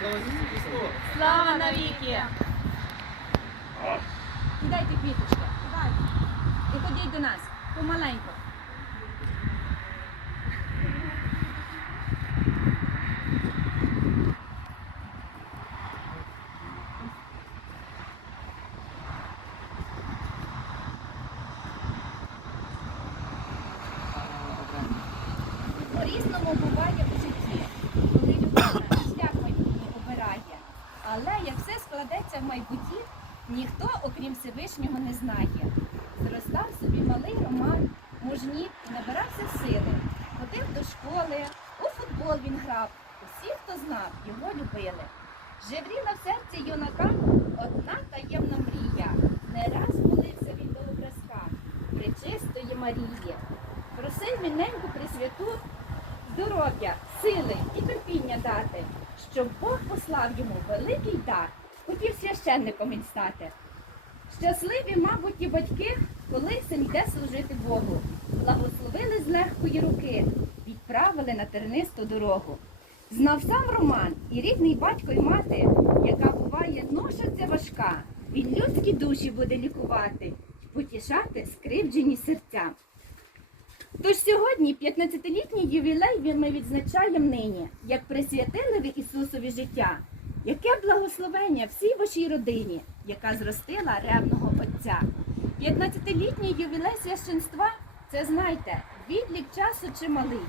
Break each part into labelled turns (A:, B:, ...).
A: Слава Ісусу!
B: Слава навіки!
C: Кидайте квіточки. Кидайте. І ходіть до нас. Помаленьку. По-різному буває в житті, коли людина шлях майбутній обирає. Але як все складеться в майбутті, ніхто, окрім Всевишнього, не знає. Зростав собі малий Роман, мужнів і набирався сили. Ходив до школи, у футбол він грав. Усі, хто знав, його любили. Жевріла в серці юнака одна таємна мрія. Не раз молився він до образка Пречистої Марії. Просив він неньку Пресвяту здоров'я, сили і терпіння дати, щоб Бог послав йому великий дар, хотів священником він стати. Щасливі, мабуть, і батьки, коли син йде служити Богу, благословили з легкої руки, відправили на тернисту дорогу. Знав сам Роман і рідний батько й мати, яка буває ноша ця важка, він людські душі буде лікувати й потішати скривджені серця. Тож сьогодні 15-літній ювілей ми відзначаємо нині, як присвятили ви Ісусові життя. Яке благословення всій вашій родині, яка зростила ревного Отця. 15-літній ювілей священства це знайте, відлік часу чималий.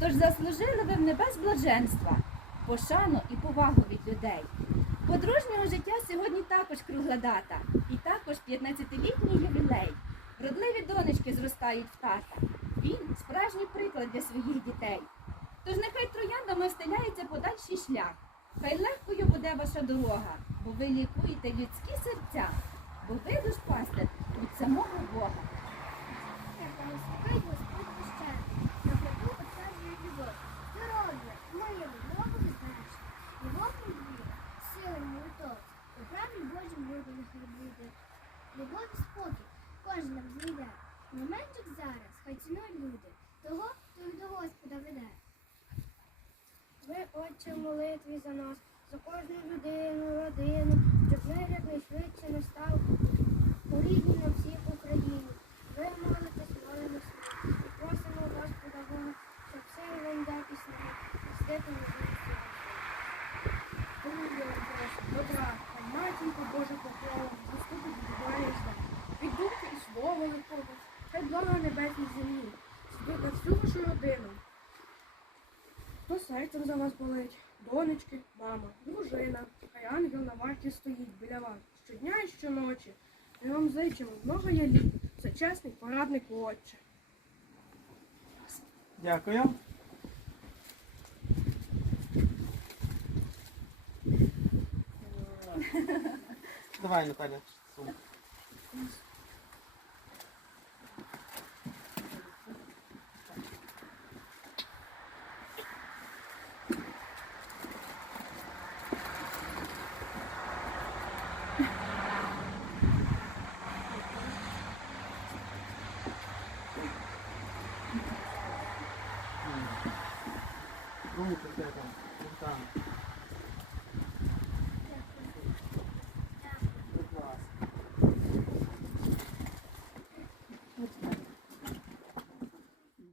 C: Тож заслужили ви в небес блаженства, пошану і повагу від людей. Подружнього життя сьогодні також кругла дата, і також 15-літній ювілей. Родливі донечки зростають в тата. Він справжній приклад для своїх дітей. Тож нехай трояндами стеляється подальший шлях. Хай легкою буде ваша дорога, бо ви лікуєте людські серця, бо ви душ пастир від самого Бога.
D: Господь на хлебу показує любов, здоров'я, миру, любов безмежно, любов і віра, сили молитов, у праві Божім люди нехай буде. Любов і спокій кожен нам знайде, не зараз, хай цінують люди, того, хто до Господа веде. Отче, молитві за нас, за кожну людину, родину, щоб мир найшвидше настав у рідній на всіх Україні. Ви молитесь, молимося, і просимо Господа Бога, щоб сил вам дав і снаги, і степені.
E: Помилуй, прошу, добра, а матінко Божа покрова, заступить відбуваєшся. Від думки і слова лихого, хай блага небесні землі, сидить на всю вашу родину. Хто серцем за вас болить, донечки, мама, дружина, хай ангел на варті стоїть біля вас щодня і щоночі. Ми вам зичимо много я літ, сучасний порадник отче.
A: Дякую. Давай, Наталя, сумку. 너무불편해 봐,